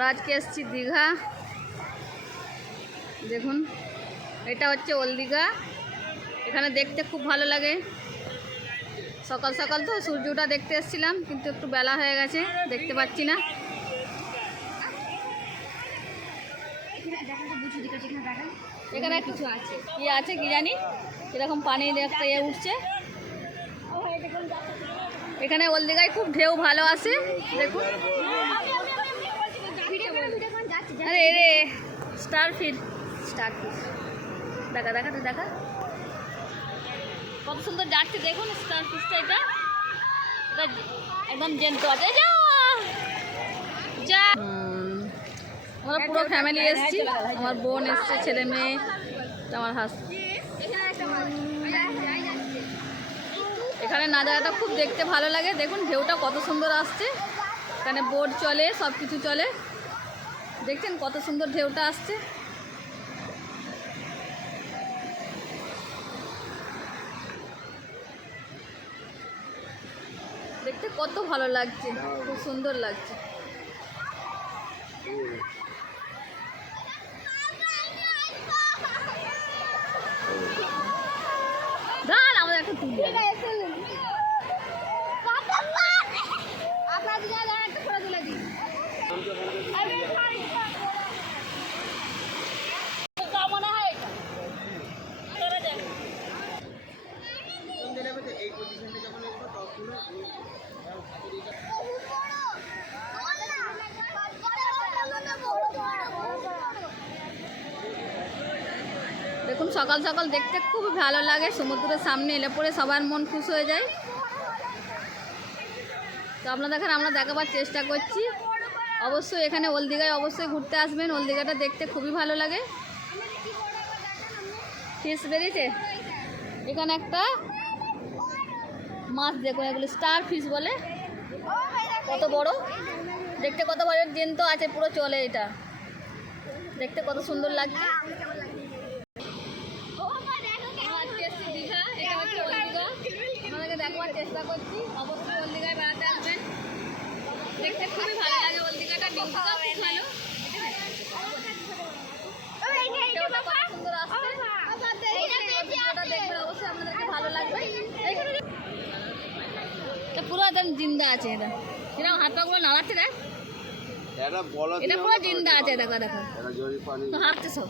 আমরা আজকে এসেছি দীঘা। দেখুন, এটা হচ্ছে ওল দীঘা। এখানে দেখতে খুব ভালো লাগে। সকাল সকাল তো সূর্যটা দেখতে এসেছিলাম, কিন্তু একটু বেলা হয়ে গেছে, দেখতে পাচ্ছি না। এখানে কিছু আছে। কি আছে কি জানি? এরকম পানি একটা ইয়ে উঠছে। এখানে ওল দীঘায় খুব ঢেউ ভালো আসে, দেখুন। আরে রে স্টার ফিট স্টার ফিট দেখা দেখা তো দেখা। কত সুন্দর যাচ্ছে দেখুন স্টার ফিশটা এটা একদম জেন্ট আছে যা। আমরা পুরো ফ্যামিলি এসেছি। আমার বোন এসছে ছেলে মেয়ে আমার হাস এখানে নাজারাটা খুব দেখতে ভালো লাগে। দেখুন ঢেউটা কত সুন্দর আসছে। এখানে বোট চলে সব কিছু চলে। দেখছেন কত সুন্দর ঢেউটা আসছে। দেখতে কত ভালো লাগছে, খুব সুন্দর লাগছে। দাঁড় আমাদের একটা দেখুন সকাল সকাল দেখতে খুব ভালো লাগে। সমুদ্রের সামনে এলে পরে সবার মন খুশ হয়ে যায়। তো আপনাদের আমরা দেখাবার চেষ্টা করছি। অবশ্যই এখানে ওলদিঘায় অবশ্যই ঘুরতে আসবেন। ওলদিঘাটা দেখতে খুবই ভালো লাগে। ফিস বেরিয়েছে এখানে একটা মাছ দেখুন এগুলো স্টার ফিশ বলে। কত বড়? দেখতে কত বড়? জ্যান্ত আছে পুরো চলে এটা। দেখতে কত সুন্দর লাগছে। দেখাবার চেষ্টা করছি। অবশ্যই বেড়াতে আসবেন। দেখতে খুবই ভালো লাগে ভালো ঢেউটা কত সুন্দর আসছে ভিডিওটা দেখবেন অবশ্যই আপনাদেরকে ভালো লাগবে এইখানে যে- এটা পুরো একদম জিন্দা আছে এটা। এরকম হাত পাগুলো নাড়াচ্ছে দেখ। এটা পুরো জিন্দা আছে দেখো দেখো। হাঁটছে সব।